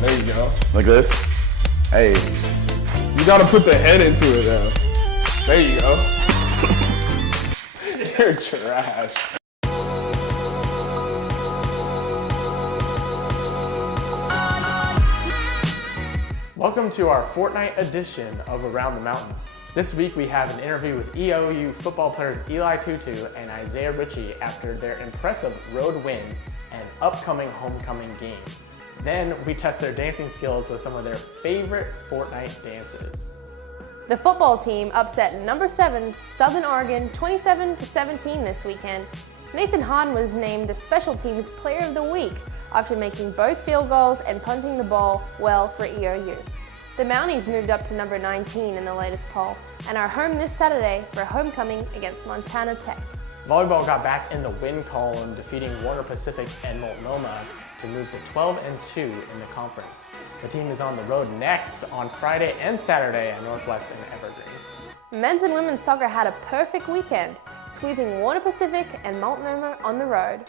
There you go. Like this. Hey. You gotta put the head into it though. There you go. You're trash. Welcome to our fortnight edition of Around the Mountain. This week we have an interview with EOU football players Eli Teuteu and Isaiah Richie after their impressive road win and upcoming homecoming game. Then we test their dancing skills with some of their favorite fortnight dances. The football team upset number 7 Southern Oregon 27-17 this weekend. Nathan Hahn was named the special teams player of the week after making both field goals and punting the ball well for EOU. The Mounties moved up to number 19 in the latest poll and are home this Saturday for homecoming against Montana Tech. Volleyball got back in the win column, defeating Warner Pacific and Multnomah to move to 12-2 in the conference. The team is on the road next on Friday and Saturday at Northwest and Evergreen. Men's and women's soccer had a perfect weekend, sweeping Warner Pacific and Multnomah on the road.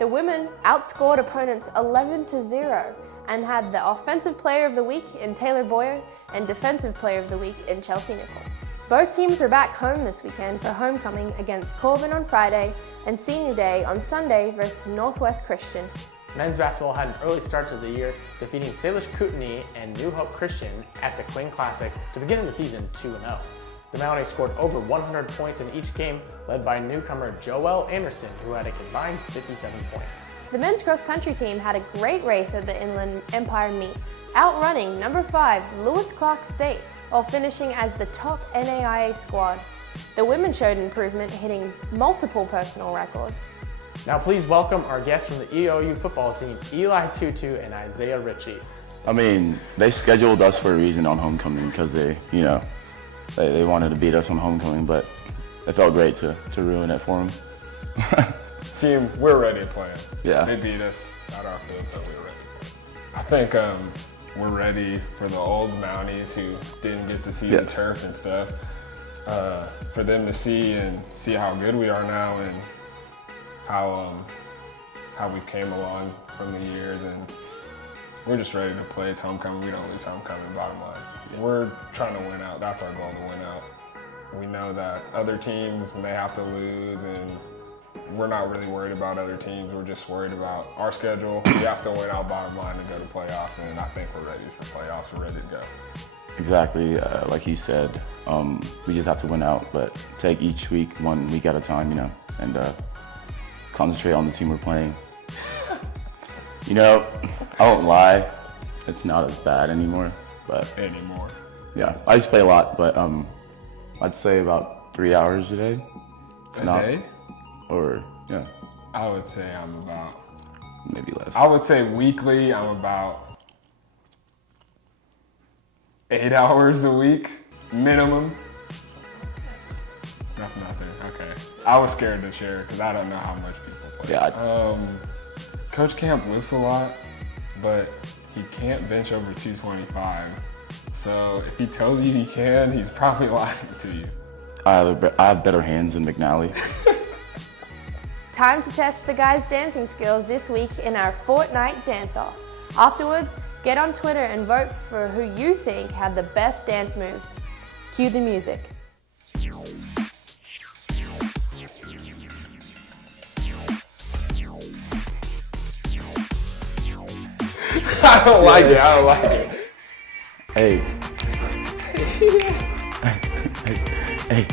The women outscored opponents 11-0 and had the Offensive Player of the Week in Taylor Boyer and Defensive Player of the Week in Chelsea Nickel. Both teams are back home this weekend for homecoming against Corbin on Friday and Senior Day on Sunday versus Northwest Christian. Men's basketball had an early start to the year, defeating Salish Kootenai and New Hope Christian at the Quinn Classic to begin the season 2-0. The Mounties scored over 100 points in each game, led by newcomer Joel Anderson, who had a combined 57 points. The men's cross-country team had a great race at the Inland Empire meet, outrunning number 5 Lewis Clark State while finishing as the top NAIA squad. The women showed improvement, hitting multiple personal records. Now please welcome our guests from the EOU football team, Eli Teuteu and Isaiah Richie. I mean, they scheduled us for a reason on homecoming because they wanted to beat us on homecoming, but it felt great to ruin it for them. Team, we're ready to play. Yeah. They beat us at our field, so we were ready to play. I think we're ready for the old Mounties who didn't get to see the turf and stuff, for them to see how good we are now and how we came along from the years, and we're just ready to play. It's homecoming. We don't lose homecoming, bottom line. We're trying to win out. That's our goal, to win out. We know that other teams may have to lose, and we're not really worried about other teams. We're just worried about our schedule. We have to win out, bottom line, to go to playoffs, and I think we're ready for playoffs. We're ready to go. Exactly, like he said, we just have to win out, but take each week, 1 week at a time, and concentrate on the team we're playing. I won't lie, it's not as bad anymore, but yeah, I used to play a lot, but I'd say about 3 hours a day. A day? Or, yeah. I would say I'm about... Maybe less. I would say weekly, I'm about 8 hours a week, minimum. That's nothing, okay. I was scared to share because I don't know how much people play. Yeah. Coach Camp lifts a lot, but he can't bench over 225. So if he tells you he can, he's probably lying to you. I have better hands than McNally. Time to test the guys' dancing skills this week in our fortnight dance-off. Afterwards, get on Twitter and vote for who you think had the best dance moves. Cue the music. I don't like it. Hey. Hey.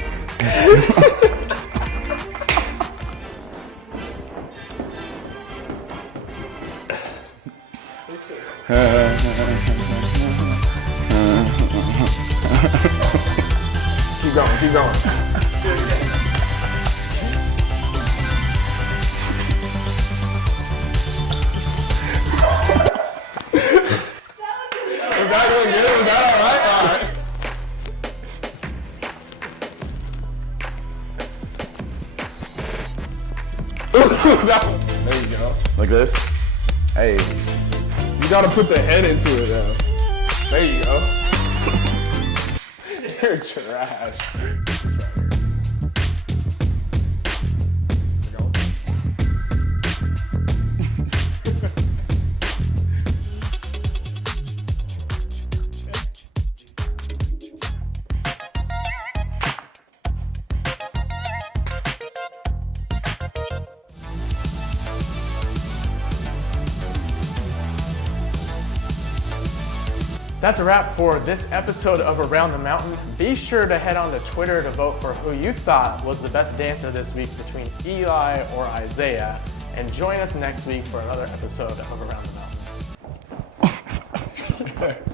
Keep going. Was that doing good? Was that all right? All right. There you go. Like this. Hey. You gotta put the head into it though. There you go. You're trash. That's a wrap for this episode of Around the Mountain. Be sure to head on to Twitter to vote for who you thought was the best dancer this week between Eli or Isaiah. And join us next week for another episode of Around the Mountain.